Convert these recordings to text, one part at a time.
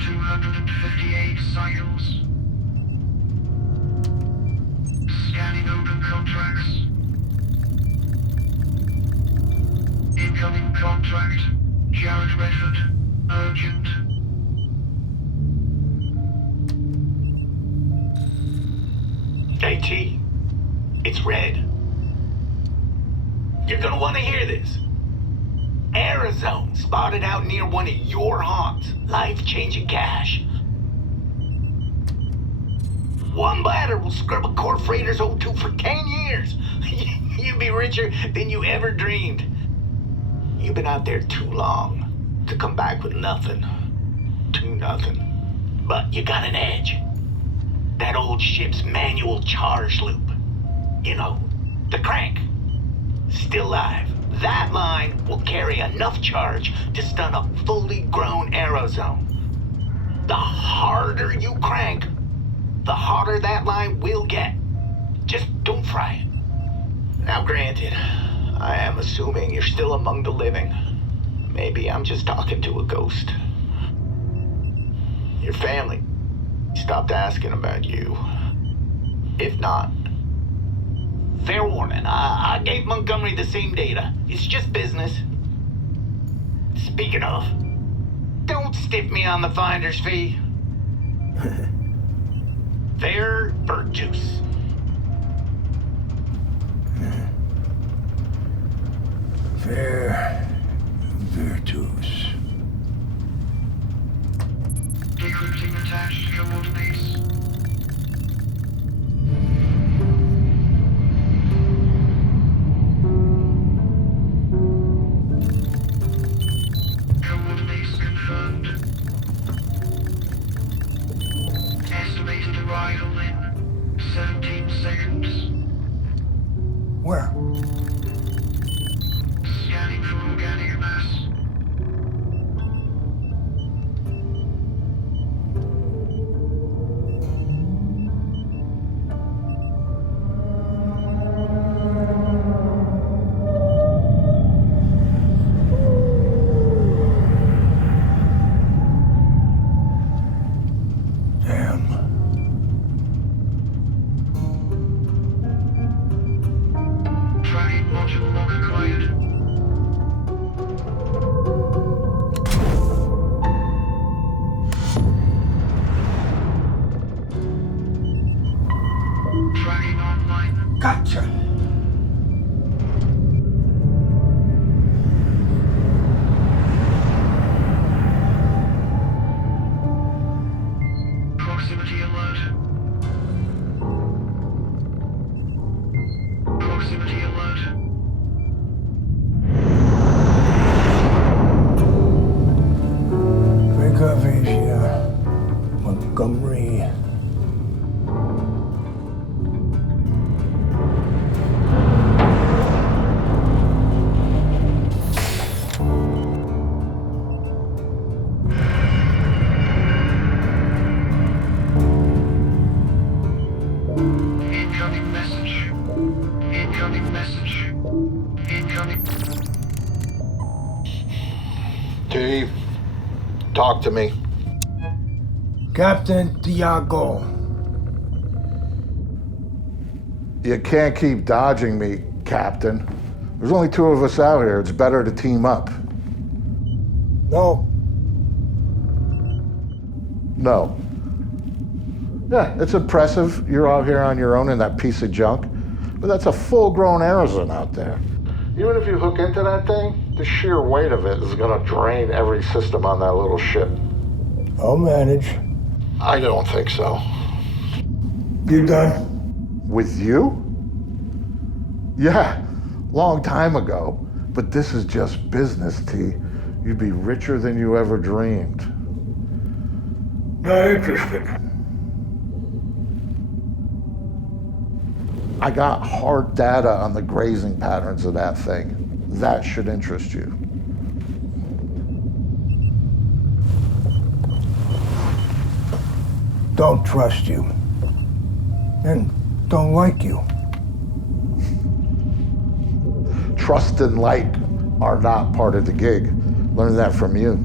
258 cycles. Scanning open contracts. Incoming contract. Jared Redford. Urgent. AT, it's Red. You're gonna want to hear this. Arizona spotted out near one of your haunts. Life-changing cash. One bladder will scrub a core freighter's O2 for 10 years. You'd be richer than you ever dreamed. You've been out there too long to come back with nothing. To nothing. But you got an edge. That old ship's manual charge loop. You know, the crank. Still live. That line will carry enough charge to stun a fully grown aerozone. The harder you crank, the harder that line will get. Just don't fry it. Now granted, I am assuming you're still among the living. Maybe I'm just talking to a ghost. Your family stopped asking about you. If not, fair warning, I gave Montgomery the same data. It's just business. Speaking of, don't stiff me on the finder's fee. Fair Virtus. Fair Virtus. Decrypting attached coordinates. Coordinates confirmed. Estimated arrival in 17 seconds. Where? Scanning for organic mass. Tracking module lock acquired. Tracking online. Gotcha. Proximity alert. Proximity alert. Philadelphia, Montgomery. Incoming message. Incoming message. Incoming. T, talk to me. Captain Tiago. You can't keep dodging me, Captain. There's only two of us out here. It's better to team up. No. No. Yeah, it's impressive you're out here on your own in that piece of junk, but that's a full-grown Arizona out there. Even if you hook into that thing, the sheer weight of it is gonna drain every system on that little ship. I'll manage. I don't think so. You done? With you? Yeah, long time ago. But this is just business, T. You'd be richer than you ever dreamed. Not interested. I got hard data on the grazing patterns of that thing. That should interest you. Don't trust you. And don't like you. Trust and like are not part of the gig. Learned that from you.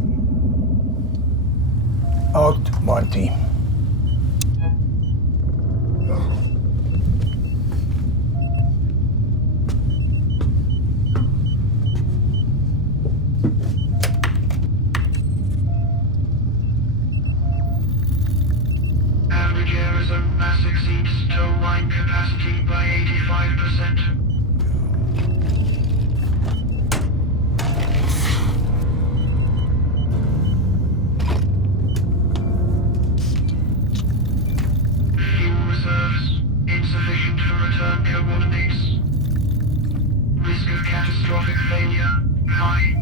Out, Monty. Average aerosol mass exceeds tow line capacity by 85%. Fuel reserves insufficient for return coordinates. Risk of catastrophic failure high.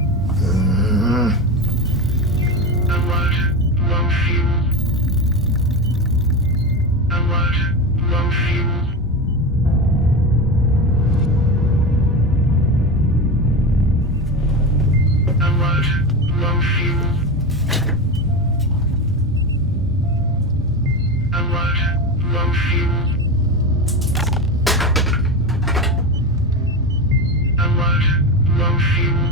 Alert, low fuel. Alert, low fuel. Alert, low fuel. Alert, low fuel. Alert, low fuel.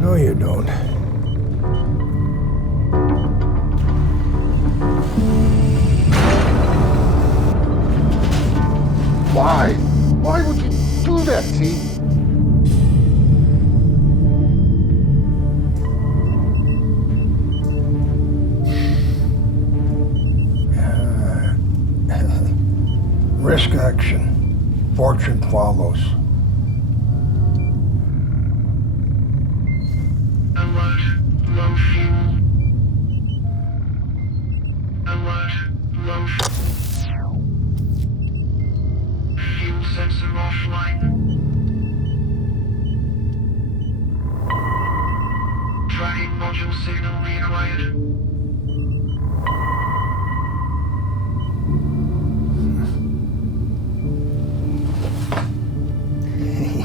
No, you don't. Why? Why would you do that, T? Risk action. Fortune follows. Alert, low fuel. Alert, low fuel sensor offline. Tracking module signal reacquired.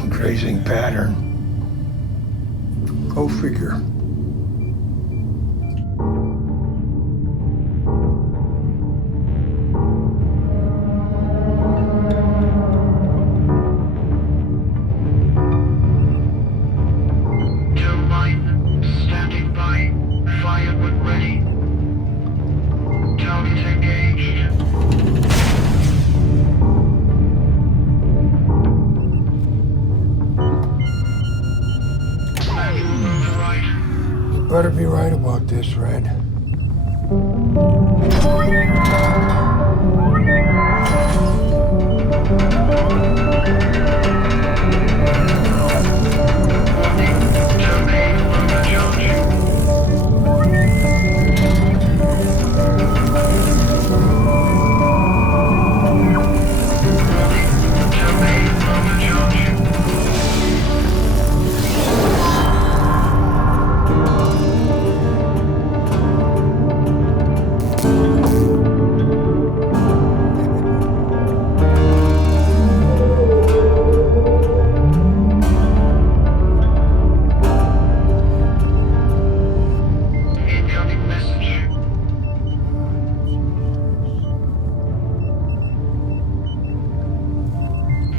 Grazing pattern. Go figure. Tow line standing by. Fire when ready. Target engaged. Manual override. Better be right about this, Red. Warning. Terminate overcharge. Warning. Terminate overcharge. Incoming message.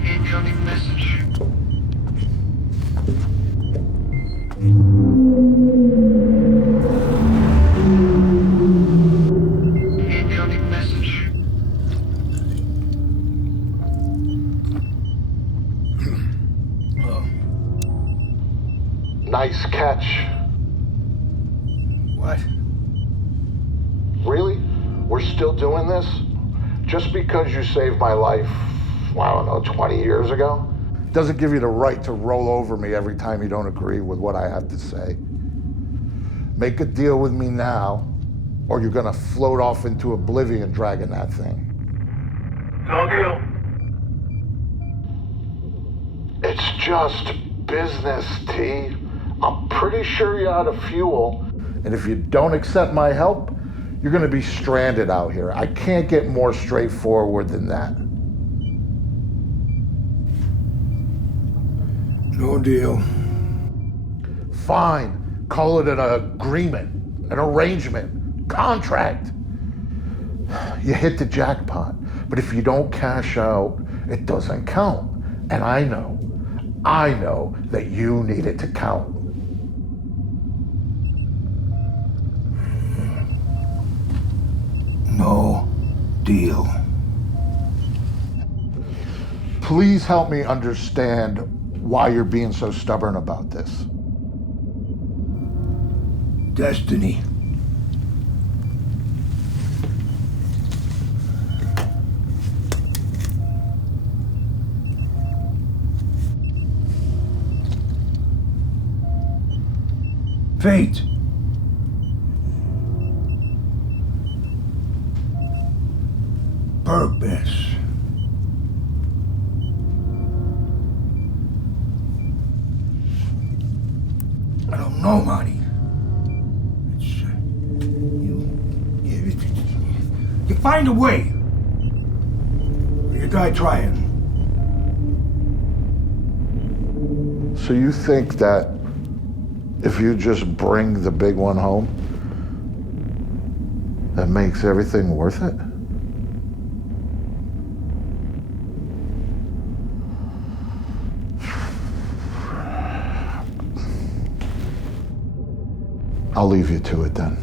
Incoming message. Incoming message. Nice catch. What? Really? We're still doing this? Just because you saved my life, I don't know, 20 years ago? Doesn't give you the right to roll over me every time you don't agree with what I have to say. Make a deal with me now, or you're gonna float off into oblivion dragging that thing. No deal. It's just business, T. I'm pretty sure you're out of fuel, and if you don't accept my help, you're gonna be stranded out here. I can't get more straightforward than that. No deal. Fine, call it an agreement. an arrangement, contract. You hit the jackpot, but if you don't cash out, it doesn't count. And I know that you need it to count. No deal. Please help me understand why you're being so stubborn about this. Destiny. Fate. Purpose. I don't know, Marty. It's, you find a way. You die trying. So you think that if you just bring the big one home, that makes everything worth it? I'll leave you to it then.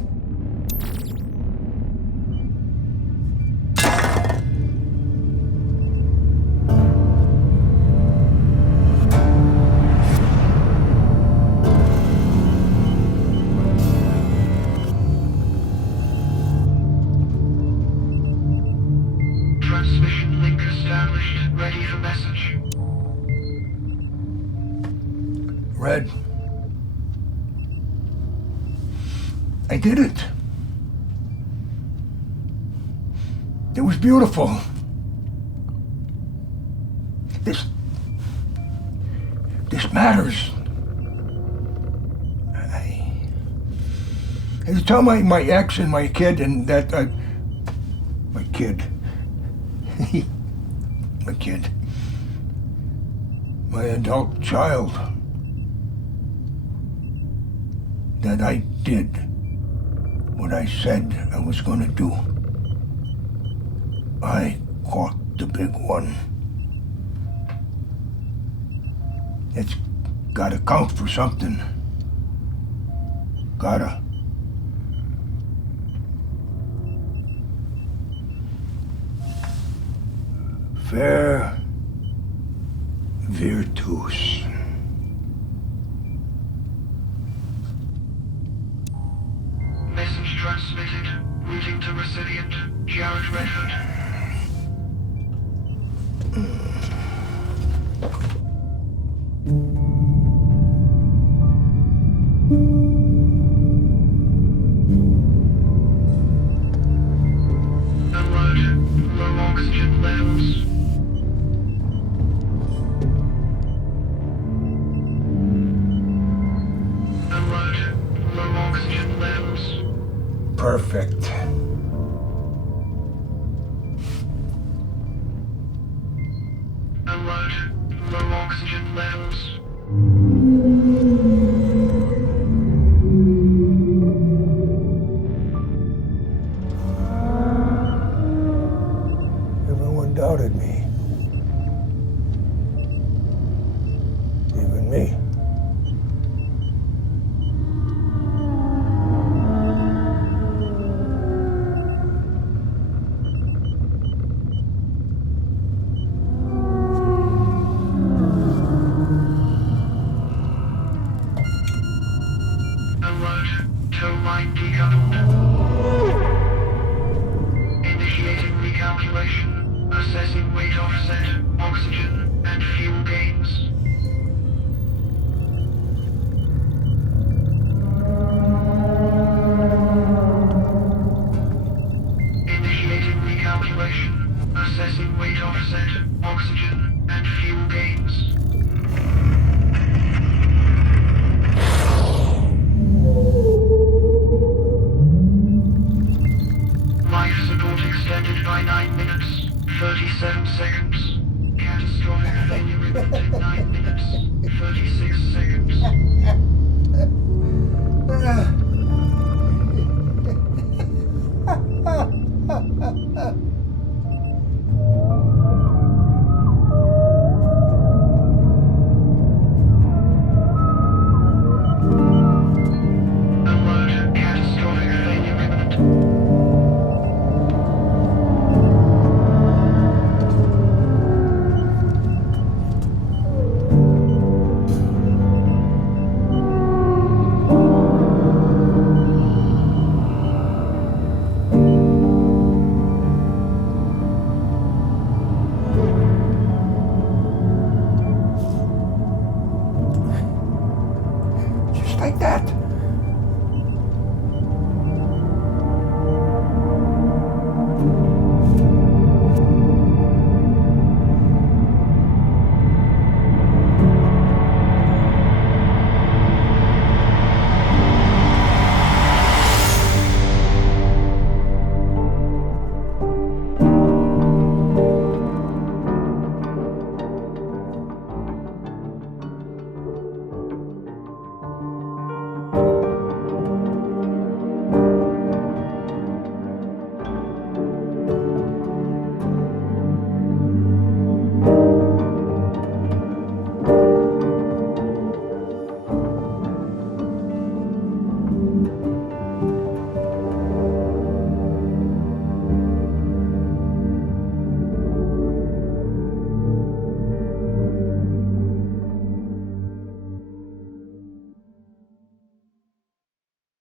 Transmission link established. Ready for message. Red. I did it. It was beautiful. This matters. I had to tell my ex and my kid and that my kid. My kid. My adult child. That I did what I said I was gonna do. I caught the big one. It's gotta count for something. Gotta. Fair virtus. Message transmitted. Routing to recipient. Jared Redford. Alert. Low oxygen levels. Alert. Low oxygen levels. Perfect. Alert. Low oxygen levels. Everyone doubted me. Even me.